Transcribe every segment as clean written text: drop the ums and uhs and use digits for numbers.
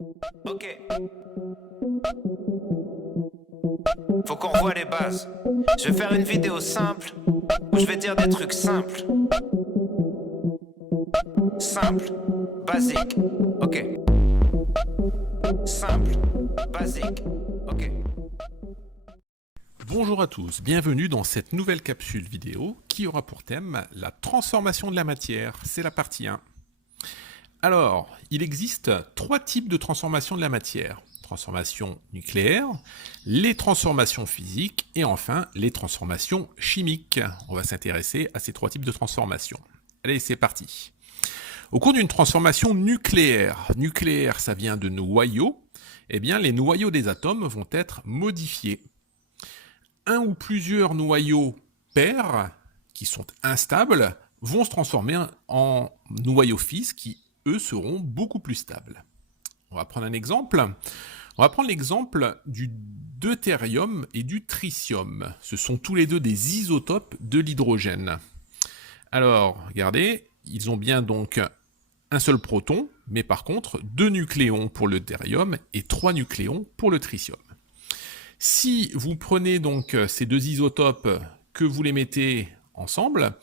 Ok. Faut qu'on revoie les bases. Je vais faire une vidéo simple où je vais dire des trucs simples. Simple, basique. Ok. Simple, basique. Ok. Bonjour à tous, bienvenue dans cette nouvelle capsule vidéo qui aura pour thème la transformation de la matière. C'est la partie 1. Alors, il existe 3 types de transformation de la matière. Transformation nucléaire, les transformations physiques et enfin les transformations chimiques. On va s'intéresser à ces 3 types de transformations. Allez, c'est parti. Au cours d'une transformation nucléaire, ça vient de noyaux, eh bien les noyaux des atomes vont être modifiés. Un ou plusieurs noyaux pairs, qui sont instables, vont se transformer en noyaux fils qui, eux, seront beaucoup plus stables. On va prendre un exemple. On va prendre l'exemple du deutérium et du tritium. Ce sont tous les deux des isotopes de l'hydrogène. Alors, regardez, ils ont bien donc un seul proton, mais par contre 2 nucléons pour le deutérium et 3 nucléons pour le tritium. Si vous prenez donc ces deux isotopes, que vous les mettez ensemble,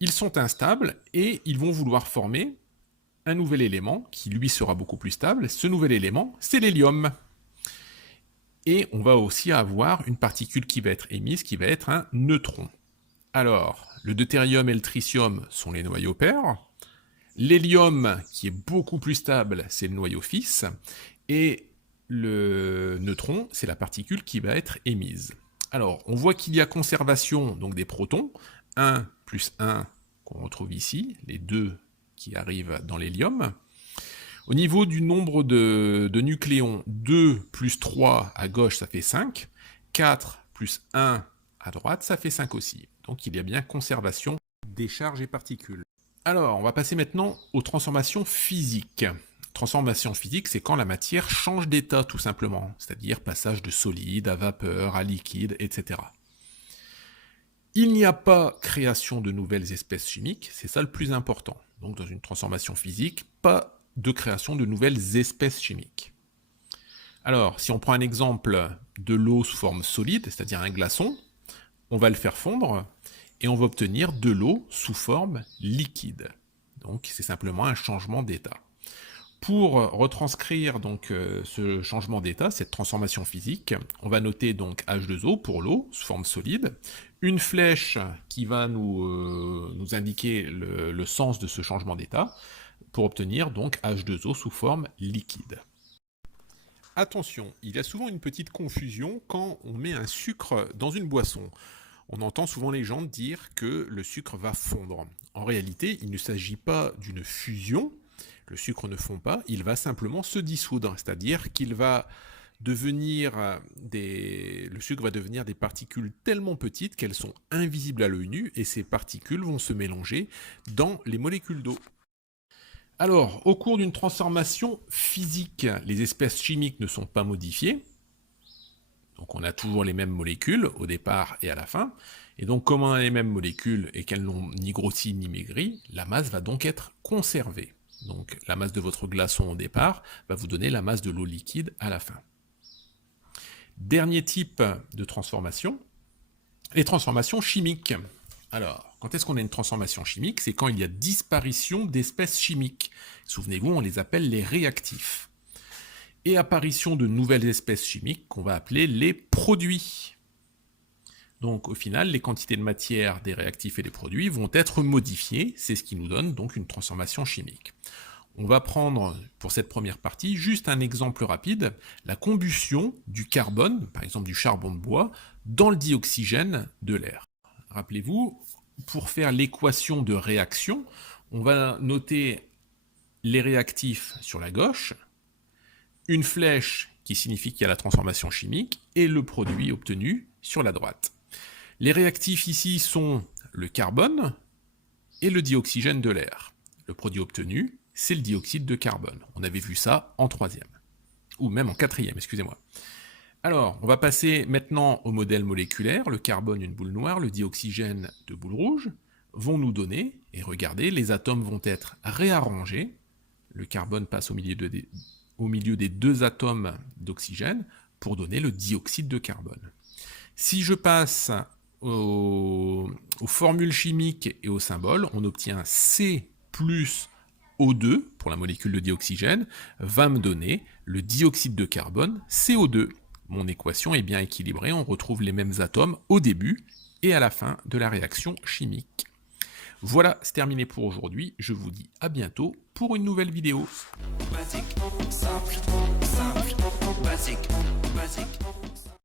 ils sont instables et ils vont vouloir former un nouvel élément qui lui sera beaucoup plus stable. Ce nouvel élément, c'est l'hélium. Et on va aussi avoir une particule qui va être émise, qui va être un neutron. Alors, le deutérium et le tritium sont les noyaux pairs. L'hélium, qui est beaucoup plus stable, c'est le noyau fils. Et le neutron, c'est la particule qui va être émise. Alors, on voit qu'il y a conservation donc des protons, 1 plus 1 qu'on retrouve ici, les deux qui arrivent dans l'hélium. Au niveau du nombre de nucléons, 2 plus 3 à gauche, ça fait 5. 4 plus 1 à droite, ça fait 5 aussi. Donc il y a bien conservation des charges et particules. Alors, on va passer maintenant aux transformations physiques. Transformation physique, c'est quand la matière change d'état, tout simplement, c'est-à-dire passage de solide à vapeur, à liquide, etc. Il n'y a pas création de nouvelles espèces chimiques, c'est ça le plus important. Donc dans une transformation physique, pas de création de nouvelles espèces chimiques. Alors, si on prend un exemple de l'eau sous forme solide, c'est-à-dire un glaçon, on va le faire fondre, et on va obtenir de l'eau sous forme liquide. Donc c'est simplement un changement d'état. Pour retranscrire donc ce changement d'état, cette transformation physique, on va noter donc H2O pour l'eau sous forme solide, une flèche qui va nous indiquer le sens de ce changement d'état, pour obtenir donc H2O sous forme liquide. Attention, il y a souvent une petite confusion quand on met un sucre dans une boisson. On entend souvent les gens dire que le sucre va fondre. En réalité, il ne s'agit pas d'une fusion. Le sucre ne fond pas, il va simplement se dissoudre, c'est-à-dire qu'il va devenir le sucre va devenir des particules tellement petites qu'elles sont invisibles à l'œil nu et ces particules vont se mélanger dans les molécules d'eau. Alors, au cours d'une transformation physique, les espèces chimiques ne sont pas modifiées. Donc on a toujours les mêmes molécules au départ et à la fin. Et donc comme on a les mêmes molécules et qu'elles n'ont ni grossi ni maigri, la masse va donc être conservée. Donc la masse de votre glaçon au départ va vous donner la masse de l'eau liquide à la fin. Dernier type de transformation, les transformations chimiques. Alors, quand est-ce qu'on a une transformation chimique? C'est quand il y a disparition d'espèces chimiques. Souvenez-vous, on les appelle les réactifs. Et apparition de nouvelles espèces chimiques qu'on va appeler les produits. Donc au final, les quantités de matière des réactifs et des produits vont être modifiées, c'est ce qui nous donne donc une transformation chimique. On va prendre pour cette première partie juste un exemple rapide, la combustion du carbone, par exemple du charbon de bois, dans le dioxygène de l'air. Rappelez-vous, pour faire l'équation de réaction, on va noter les réactifs sur la gauche, une flèche qui signifie qu'il y a la transformation chimique, et le produit obtenu sur la droite. Les réactifs ici sont le carbone et le dioxygène de l'air. Le produit obtenu, c'est le dioxyde de carbone. On avait vu ça en 3e, ou même en 4e, excusez-moi. Alors, on va passer maintenant au modèle moléculaire. Le carbone, une boule noire, le dioxygène, deux boules rouges, vont nous donner, et regardez, les atomes vont être réarrangés. Le carbone passe au milieu au milieu des deux atomes d'oxygène pour donner le dioxyde de carbone. Si je passe aux formules chimiques et aux symboles, on obtient C plus O2 pour la molécule de dioxygène, va me donner le dioxyde de carbone CO2. Mon équation est bien équilibrée, on retrouve les mêmes atomes au début et à la fin de la réaction chimique. Voilà, c'est terminé pour aujourd'hui. Je vous dis à bientôt pour une nouvelle vidéo. Basique, simple, simple, basique, basique.